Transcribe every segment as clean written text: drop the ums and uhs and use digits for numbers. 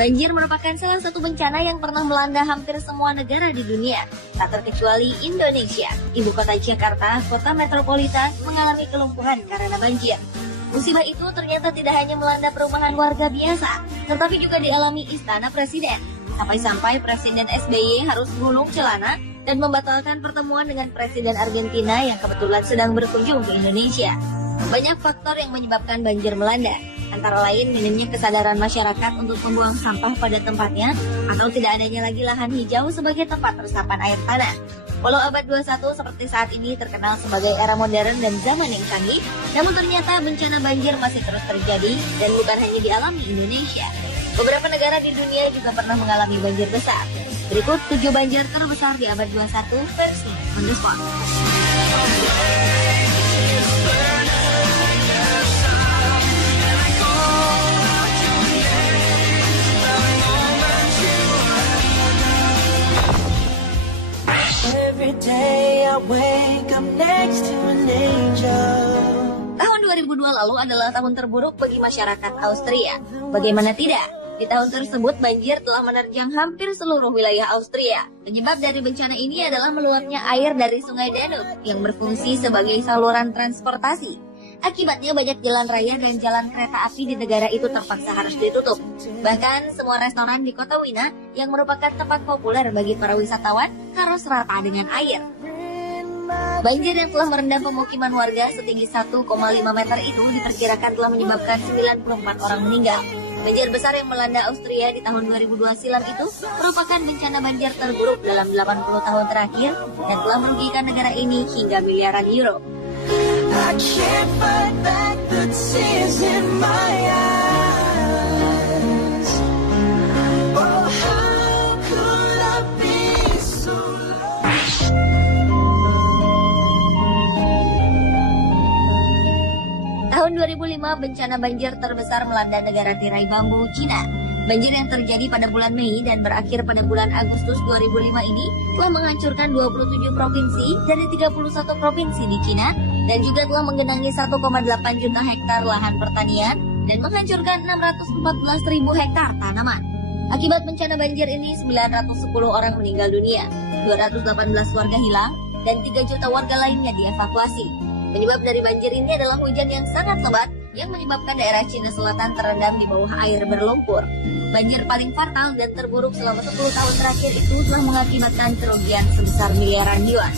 Banjir merupakan salah satu bencana yang pernah melanda hampir semua negara di dunia, tak terkecuali Indonesia. Ibu kota Jakarta, kota metropolitan, mengalami kelumpuhan karena banjir. Musibah itu ternyata tidak hanya melanda perumahan warga biasa, tetapi juga dialami Istana Presiden. Sampai-sampai Presiden SBY harus gulung celana dan membatalkan pertemuan dengan Presiden Argentina yang kebetulan sedang berkunjung ke Indonesia. Banyak faktor yang menyebabkan banjir melanda, antara lain minimnya kesadaran masyarakat untuk membuang sampah pada tempatnya atau tidak adanya lagi lahan hijau sebagai tempat resapan air tanah. Walau abad 21 seperti saat ini terkenal sebagai era modern dan zaman yang canggih, namun ternyata bencana banjir masih terus terjadi dan bukan hanya dialami Indonesia. Beberapa negara di dunia juga pernah mengalami banjir besar. Berikut 7 banjir terbesar di abad 21 versi On The Spot. Tahun 2002 lalu adalah tahun terburuk bagi masyarakat Austria. Bagaimana tidak? Di tahun tersebut banjir telah menerjang hampir seluruh wilayah Austria. Penyebab dari bencana ini adalah meluapnya air dari Sungai Danube yang berfungsi sebagai saluran transportasi. Akibatnya banyak jalan raya dan jalan kereta api di negara itu terpaksa harus ditutup. Bahkan semua restoran di kota Wina yang merupakan tempat populer bagi para wisatawan harus rata dengan air. Banjir yang telah merendam pemukiman warga setinggi 1,5 meter itu diperkirakan telah menyebabkan 94 orang meninggal. Banjir besar yang melanda Austria di tahun 2002 silam itu merupakan bencana banjir terburuk dalam 80 tahun terakhir dan telah merugikan negara ini hingga miliaran euro. I can't fight back the tears in my eyes. Oh, how could I be so lost? Tahun 2005 bencana banjir terbesar melanda negara tirai bambu, Cina. Banjir yang terjadi pada bulan Mei dan berakhir pada bulan Agustus 2005 ini telah menghancurkan 27 provinsi dari 31 provinsi di Cina dan juga telah menggenangi 1,8 juta hektar lahan pertanian dan menghancurkan 614.000 hektar tanaman. Akibat bencana banjir ini 910 orang meninggal dunia, 218 warga hilang, dan 3 juta warga lainnya dievakuasi. Penyebab dari banjir ini adalah hujan yang sangat lebat yang menyebabkan daerah Cina Selatan terendam di bawah air berlumpur. Banjir paling fatal dan terburuk selama 10 tahun terakhir itu telah mengakibatkan kerugian sebesar miliaran yuan.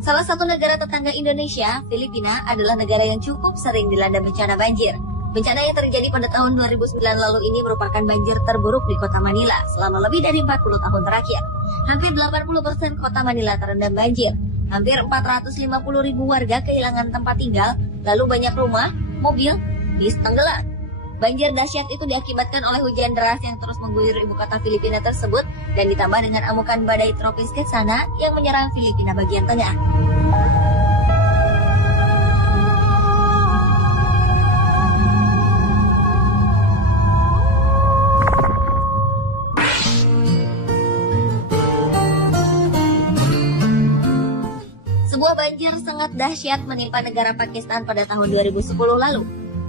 Salah satu negara tetangga Indonesia, Filipina, adalah negara yang cukup sering dilanda bencana banjir. Bencana yang terjadi pada tahun 2009 lalu ini merupakan banjir terburuk di kota Manila selama lebih dari 40 tahun terakhir. Hampir 80% kota Manila terendam banjir. Hampir 450.000 warga kehilangan tempat tinggal, lalu banyak rumah, mobil, bis tenggelam. Banjir dahsyat itu diakibatkan oleh hujan deras yang terus mengguyur ibu kota Filipina tersebut dan ditambah dengan amukan badai tropis Ketsana yang menyerang Filipina bagian tengah. Sebuah banjir sangat dahsyat menimpa negara Pakistan pada tahun 2010 lalu.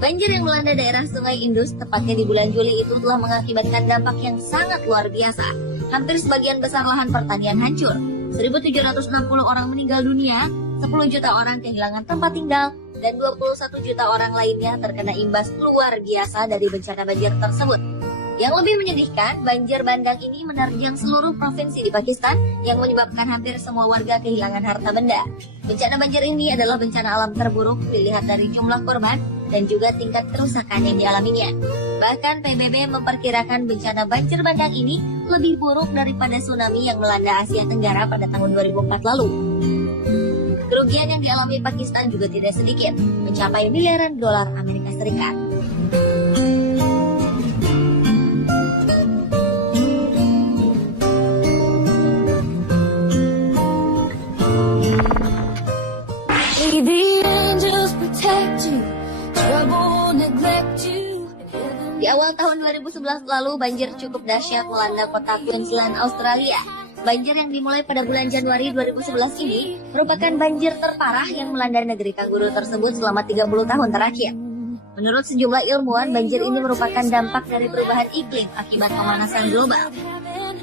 Banjir yang melanda daerah Sungai Indus tepatnya di bulan Juli itu telah mengakibatkan dampak yang sangat luar biasa. Hampir sebagian besar lahan pertanian hancur. 1.760 orang meninggal dunia, 10 juta orang kehilangan tempat tinggal, dan 21 juta orang lainnya terkena imbas luar biasa dari bencana banjir tersebut. Yang lebih menyedihkan, banjir bandang ini menerjang seluruh provinsi di Pakistan yang menyebabkan hampir semua warga kehilangan harta benda. Bencana banjir ini adalah bencana alam terburuk dilihat dari jumlah korban dan juga tingkat kerusakan yang dialaminya. Bahkan PBB memperkirakan bencana banjir bandang ini lebih buruk daripada tsunami yang melanda Asia Tenggara pada tahun 2004 lalu. Kerugian yang dialami Pakistan juga tidak sedikit, mencapai miliaran dolar Amerika Serikat. The angels protect you, trouble neglect you, and heaven Di awal tahun 2011 lalu, banjir cukup dahsyat melanda kota Queensland, Australia. Banjir yang dimulai pada bulan Januari 2011 ini merupakan banjir terparah yang melanda negeri kanguru tersebut selama 30 tahun terakhir. Menurut sejumlah ilmuwan, banjir ini merupakan dampak dari perubahan iklim akibat pemanasan global.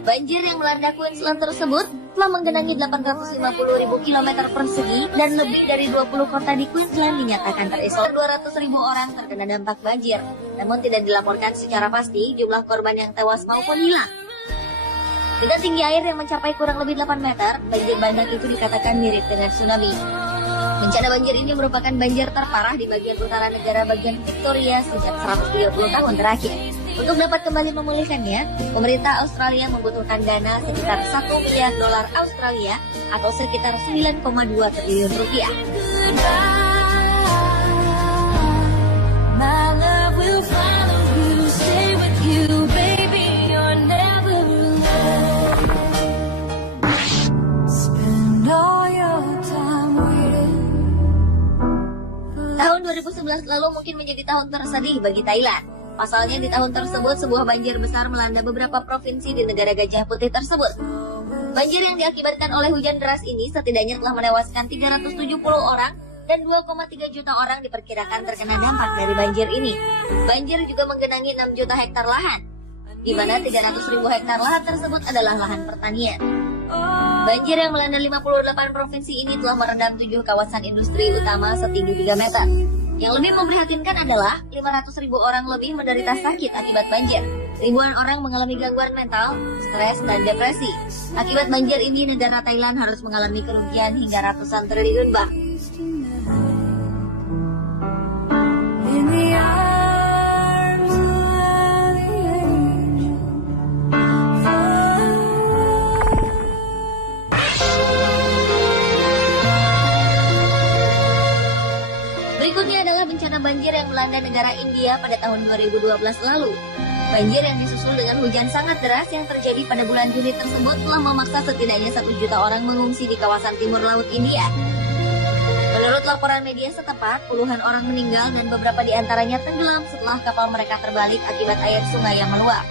Banjir yang melanda Queensland tersebut telah menggenangi 850.000 km persegi dan lebih dari 20 kota di Queensland dinyatakan terisolir. 200.000 orang terkena dampak banjir, namun tidak dilaporkan secara pasti jumlah korban yang tewas maupun hilang. Dengan tinggi air yang mencapai kurang lebih 8 meter, banjir bandang itu dikatakan mirip dengan tsunami. Bencana banjir ini merupakan banjir terparah di bagian utara negara bagian Victoria sejak 130 tahun terakhir. Untuk dapat kembali memulihkannya, pemerintah Australia membutuhkan dana sekitar 1 miliar dolar Australia atau sekitar 9,2 triliun rupiah. Tahun 2011 lalu mungkin menjadi tahun tersedih bagi Thailand. Pasalnya di tahun tersebut sebuah banjir besar melanda beberapa provinsi di negara Gajah Putih tersebut. Banjir yang diakibatkan oleh hujan deras ini setidaknya telah menewaskan 370 orang dan 2,3 juta orang diperkirakan terkena dampak dari banjir ini. Banjir juga menggenangi 6 juta hektar lahan, di mana 300.000 hektar lahan tersebut adalah lahan pertanian. Banjir yang melanda 58 provinsi ini telah merendam 7 kawasan industri utama setinggi 3 meter. Yang lebih memprihatinkan adalah 500.000 orang lebih menderita sakit akibat banjir. Ribuan orang mengalami gangguan mental, stres, dan depresi. Akibat banjir ini, negara Thailand harus mengalami kerugian hingga ratusan triliun baht. Berikutnya adalah bencana banjir yang melanda negara India pada tahun 2012 lalu. Banjir yang disusul dengan hujan sangat deras yang terjadi pada bulan Juni tersebut telah memaksa setidaknya 1 juta orang mengungsi di kawasan timur laut India. Menurut laporan media setempat, puluhan orang meninggal dan beberapa di antaranya tenggelam setelah kapal mereka terbalik akibat air sungai yang meluap.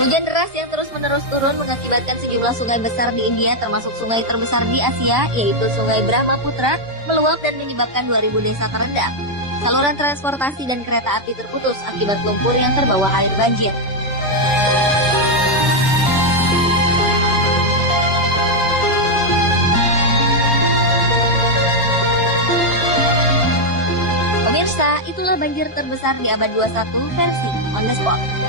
Hujan deras yang terus-menerus turun mengakibatkan sejumlah sungai besar di India, termasuk sungai terbesar di Asia, yaitu Sungai Brahmaputra, meluap dan menyebabkan 2.000 desa terendam. Saluran transportasi dan kereta api terputus akibat lumpur yang terbawa air banjir. Pemirsa, itulah banjir terbesar di abad 21 versi On The Spot.